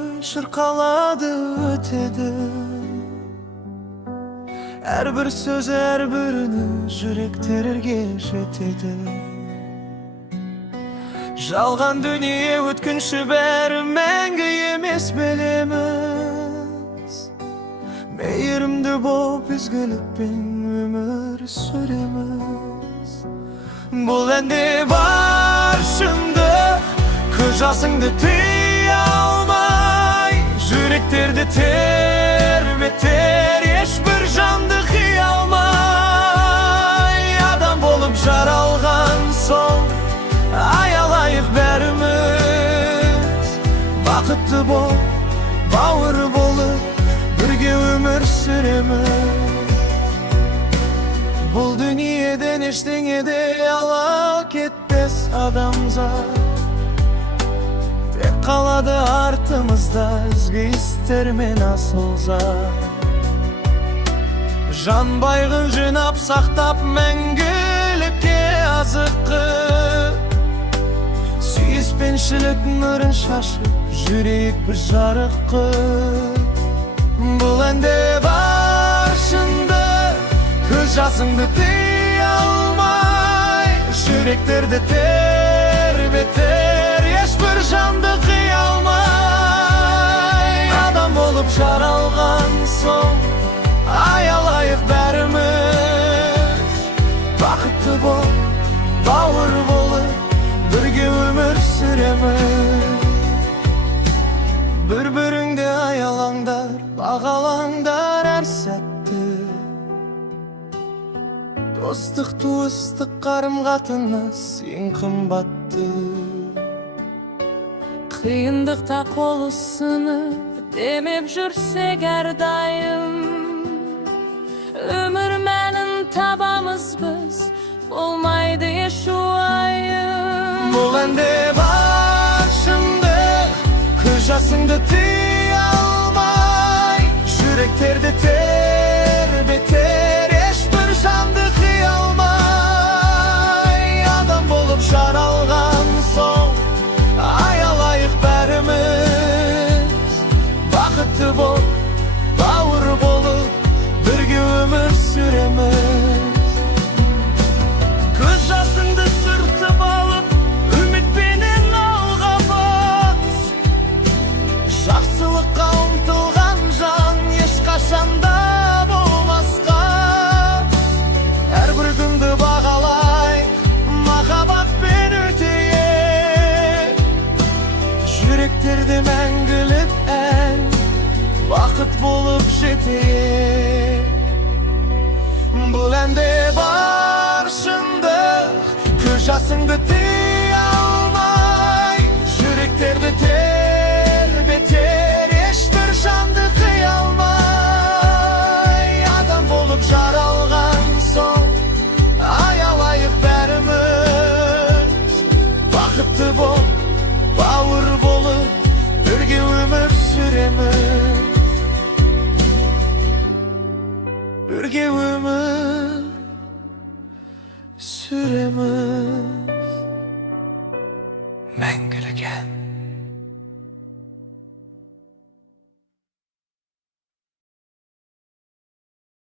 oy şırkaladı ötedi. Her bir söz her birini yürektererge jetedi. Жалған дүние өткінші бәрі мәңгі емес білеміз. Мейірімді боп ізгілікпен өмір сүреміз. Бұл әнде бар шындық, көз жасыңды тыя алмай, жүректерді тербетер ешбір жанды қия алмай. Адам болып жаралған соң аялайық бәріміз, бақытты бол, бауыр болып, бірге өмір сүреміз. Бұл дүниеден ештеңе де ала кетпес адамзат, тек қалады артымызда ізгі істер мен асыл зат. Жан байғын жинап сақтап мәңгілікке азыққа, сүйіспеншілік нұрын шашып жүрейік бір жарық қып. Бұл әнде бар шындық, көз жасыңды тыя алмай, жүректерді тербетер ешбір жанды қия алмай. Адам болып жаралған соң аялайық бәріміз, бақытты бол, бауыр болып, бірге өмір сүреміз. Бір-біріңде аялаңдар, бағалаңдар әр сәтті. Достық, туыстық, қарым-қатынас ең қымбатты. Қиындықта қол ұсынып демеп жүрсек әрдайым, өмір мәнін табамыз біз, болмайды еш уайым. Бұл әнде бар шындық, көз жасыңды тыя алмай, жүректерді тербетер ешбір жанды қия алмай. Адам болып жаралған соң аялайық бәріміз, бақытты бол, бауыр болып, бірге өмір сүреміз. Көз жасыңды сүртіп алып, үмітпенен алға бас. Жақсылыққа ұмтылған жан ешқашанда болмасқа. Әрбір күнді бағалай, махаббатпен өтейік, жүректерде мәңгілік ән, бақыт болып жетейік. Бұл әнде бар шындық, көз жасыңды тыя алмай, жүректерді тербетер ешбір жанды қия алмай. Адам болып жаралған соң аялайық бәріміз, бақытты бол, бауыр болып, бірге өмір сүреміз. Бірге өмір